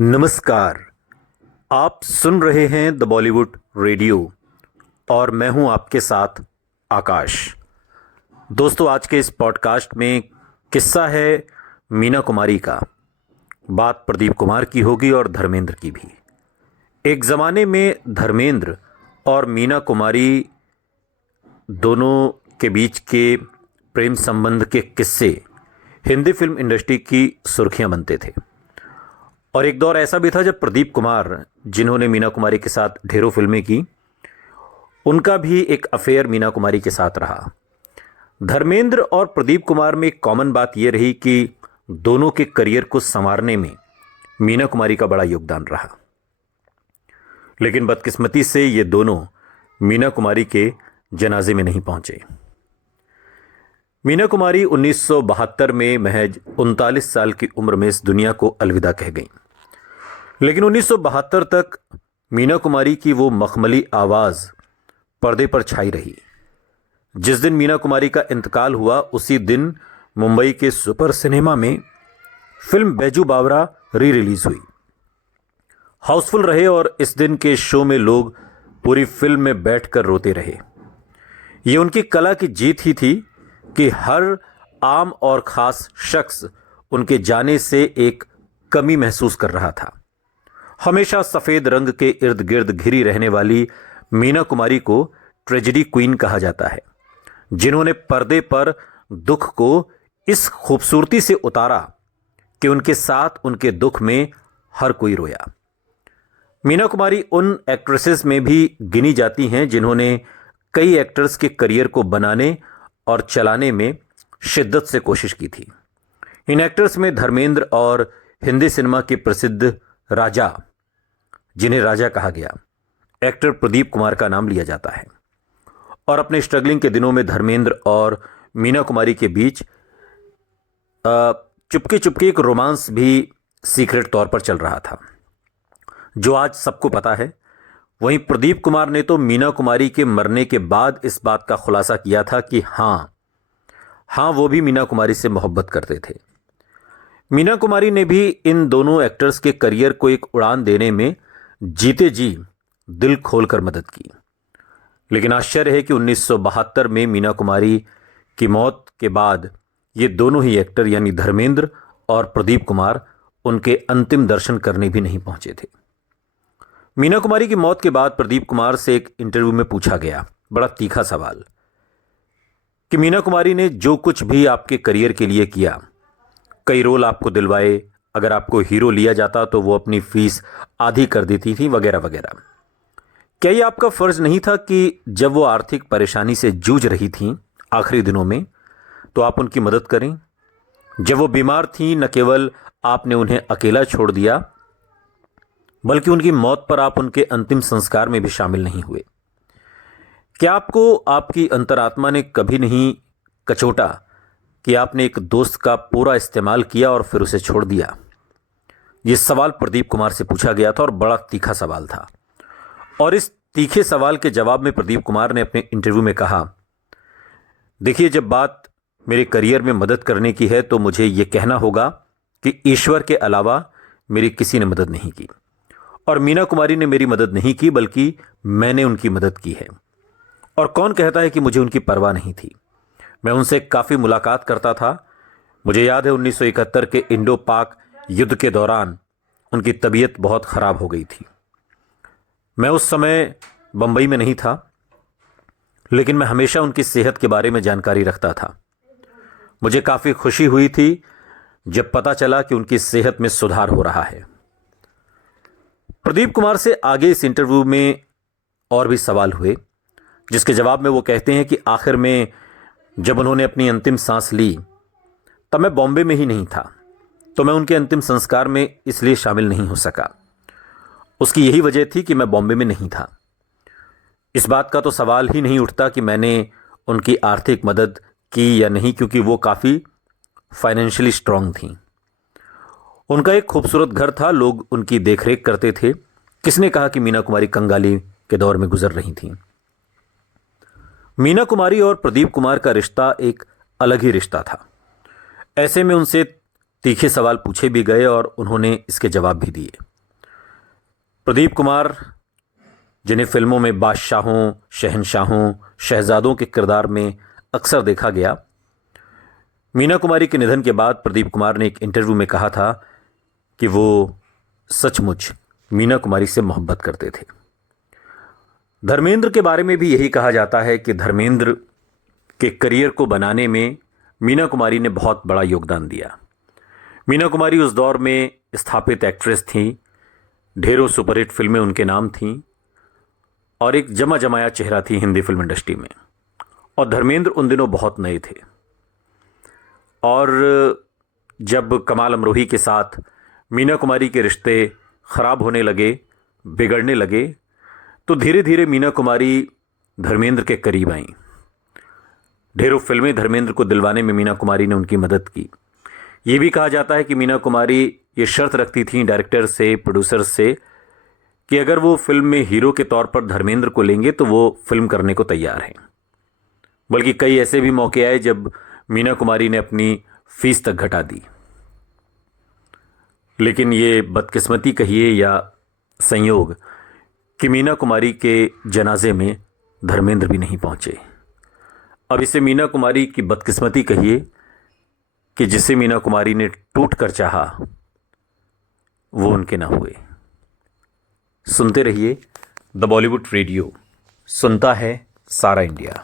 नमस्कार। आप सुन रहे हैं द बॉलीवुड रेडियो और मैं हूं आपके साथ आकाश। दोस्तों, आज के इस पॉडकास्ट में किस्सा है मीना कुमारी का। बात प्रदीप कुमार की होगी और धर्मेंद्र की भी। एक ज़माने में धर्मेंद्र और मीना कुमारी दोनों के बीच के प्रेम संबंध के किस्से हिंदी फिल्म इंडस्ट्री की सुर्खियां बनते थे। और एक दौर ऐसा भी था जब प्रदीप कुमार, जिन्होंने मीना कुमारी के साथ ढेरों फिल्में की, उनका भी एक अफेयर मीना कुमारी के साथ रहा। धर्मेंद्र और प्रदीप कुमार में एक कॉमन बात यह रही कि दोनों के करियर को संवारने में मीना कुमारी का बड़ा योगदान रहा। लेकिन बदकिस्मती से ये दोनों मीना कुमारी के जनाजे में नहीं पहुंचे। मीना कुमारी 1972 में महज 39 साल की उम्र में इस दुनिया को अलविदा कह गईं। लेकिन 1972 तक मीना कुमारी की वो मखमली आवाज़ पर्दे पर छाई रही। जिस दिन मीना कुमारी का इंतकाल हुआ, उसी दिन मुंबई के सुपर सिनेमा में फिल्म बैजू बावरा री रिलीज हुई। हाउसफुल रहे और इस दिन के शो में लोग पूरी फिल्म में बैठकर रोते रहे। ये उनकी कला की जीत ही थी कि हर आम और ख़ास शख्स उनके जाने से एक कमी महसूस कर रहा था। हमेशा सफ़ेद रंग के इर्द गिर्द घिरी रहने वाली मीना कुमारी को ट्रेजेडी क्वीन कहा जाता है, जिन्होंने पर्दे पर दुख को इस खूबसूरती से उतारा कि उनके साथ उनके दुख में हर कोई रोया। मीना कुमारी उन एक्ट्रेसेस में भी गिनी जाती हैं जिन्होंने कई एक्टर्स के करियर को बनाने और चलाने में शिद्दत से कोशिश की थी। इन एक्टर्स में धर्मेंद्र और हिंदी सिनेमा के प्रसिद्ध राजा, जिन्हें राजा कहा गया, एक्टर प्रदीप कुमार का नाम लिया जाता है। और अपने स्ट्रगलिंग के दिनों में धर्मेंद्र और मीना कुमारी के बीच चुपके चुपके एक रोमांस भी सीक्रेट तौर पर चल रहा था, जो आज सबको पता है। वहीं प्रदीप कुमार ने तो मीना कुमारी के मरने के बाद इस बात का खुलासा किया था कि हाँ वो भी मीना कुमारी से मोहब्बत करते थे। मीना कुमारी ने भी इन दोनों एक्टर्स के करियर को एक उड़ान देने में जीते जी दिल खोलकर मदद की। लेकिन आश्चर्य है कि 1972 में मीना कुमारी की मौत के बाद ये दोनों ही एक्टर यानी धर्मेंद्र और प्रदीप कुमार उनके अंतिम दर्शन करने भी नहीं पहुंचे थे। मीना कुमारी की मौत के बाद प्रदीप कुमार से एक इंटरव्यू में पूछा गया बड़ा तीखा सवाल कि मीना कुमारी ने जो कुछ भी आपके करियर के लिए किया, कई रोल आपको दिलवाए, अगर आपको हीरो लिया जाता तो वो अपनी फीस आधी कर देती थी, वगैरह वगैरह। क्या ये आपका फर्ज नहीं था कि जब वो आर्थिक परेशानी से जूझ रही थीं आखिरी दिनों में, तो आप उनकी मदद करें? जब वो बीमार थीं, न केवल आपने उन्हें अकेला छोड़ दिया, बल्कि उनकी मौत पर आप उनके अंतिम संस्कार में भी शामिल नहीं हुए। क्या आपको आपकी अंतरात्मा ने कभी नहीं कचोटा कि आपने एक दोस्त का पूरा इस्तेमाल किया और फिर उसे छोड़ दिया? यह सवाल प्रदीप कुमार से पूछा गया था और बड़ा तीखा सवाल था। और इस तीखे सवाल के जवाब में प्रदीप कुमार ने अपने इंटरव्यू में कहा, देखिए, जब बात मेरे करियर में मदद करने की है तो मुझे यह कहना होगा कि ईश्वर के अलावा मेरी किसी ने मदद नहीं की और मीना कुमारी ने मेरी मदद नहीं की, बल्कि मैंने उनकी मदद की है। और कौन कहता है कि मुझे उनकी परवाह नहीं थी? मैं उनसे काफ़ी मुलाकात करता था। मुझे याद है 1971 के इंडो पाक युद्ध के दौरान उनकी तबीयत बहुत ख़राब हो गई थी। मैं उस समय बम्बई में नहीं था, लेकिन मैं हमेशा उनकी सेहत के बारे में जानकारी रखता था। मुझे काफ़ी खुशी हुई थी जब पता चला कि उनकी सेहत में सुधार हो रहा है। प्रदीप कुमार से आगे इस इंटरव्यू में और भी सवाल हुए, जिसके जवाब में वो कहते हैं कि आखिर में जब उन्होंने अपनी अंतिम सांस ली, तब मैं बॉम्बे में ही नहीं था, तो मैं उनके अंतिम संस्कार में इसलिए शामिल नहीं हो सका। उसकी यही वजह थी कि मैं बॉम्बे में नहीं था। इस बात का तो सवाल ही नहीं उठता कि मैंने उनकी आर्थिक मदद की या नहीं, क्योंकि वो काफ़ी फाइनेंशियली स्ट्रांग थी। उनका एक खूबसूरत घर था, लोग उनकी देखरेख करते थे। किसने कहा कि मीना कुमारी कंगाली के दौर में गुजर रही थीं? मीना कुमारी और प्रदीप कुमार का रिश्ता एक अलग ही रिश्ता था। ऐसे में उनसे तीखे सवाल पूछे भी गए और उन्होंने इसके जवाब भी दिए। प्रदीप कुमार, जिन्हें फिल्मों में बादशाहों, शहंशाहों, शहजादों के किरदार में अक्सर देखा गया, मीना कुमारी के निधन के बाद प्रदीप कुमार ने एक इंटरव्यू में कहा था कि वो सचमुच मीना कुमारी से मोहब्बत करते थे। धर्मेंद्र के बारे में भी यही कहा जाता है कि धर्मेंद्र के करियर को बनाने में मीना कुमारी ने बहुत बड़ा योगदान दिया। मीना कुमारी उस दौर में स्थापित एक्ट्रेस थीं, ढेरों सुपरहिट फिल्में उनके नाम थीं और एक जमा जमाया चेहरा थी हिंदी फिल्म इंडस्ट्री में। और धर्मेंद्र उन दिनों बहुत नए थे और जब कमाल अमरोही के साथ मीना कुमारी के रिश्ते खराब होने लगे, बिगड़ने लगे, तो धीरे धीरे मीना कुमारी धर्मेंद्र के करीब आईं। ढेरों फिल्में धर्मेंद्र को दिलवाने में मीना कुमारी ने उनकी मदद की। ये भी कहा जाता है कि मीना कुमारी ये शर्त रखती थीं डायरेक्टर से, प्रोड्यूसर से, कि अगर वो फिल्म में हीरो के तौर पर धर्मेंद्र को लेंगे तो वो फिल्म करने को तैयार हैं। बल्कि कई ऐसे भी मौके आए जब मीना कुमारी ने अपनी फीस तक घटा दी। लेकिन ये बदकिस्मती कहिए या संयोग कि मीना कुमारी के जनाजे में धर्मेंद्र भी नहीं पहुंचे। अब इसे मीना कुमारी की बदकिस्मती कहिए कि जिसे मीना कुमारी ने टूट कर चाहा वो उनके ना हुए। सुनते रहिए द बॉलीवुड रेडियो, सुनता है सारा इंडिया।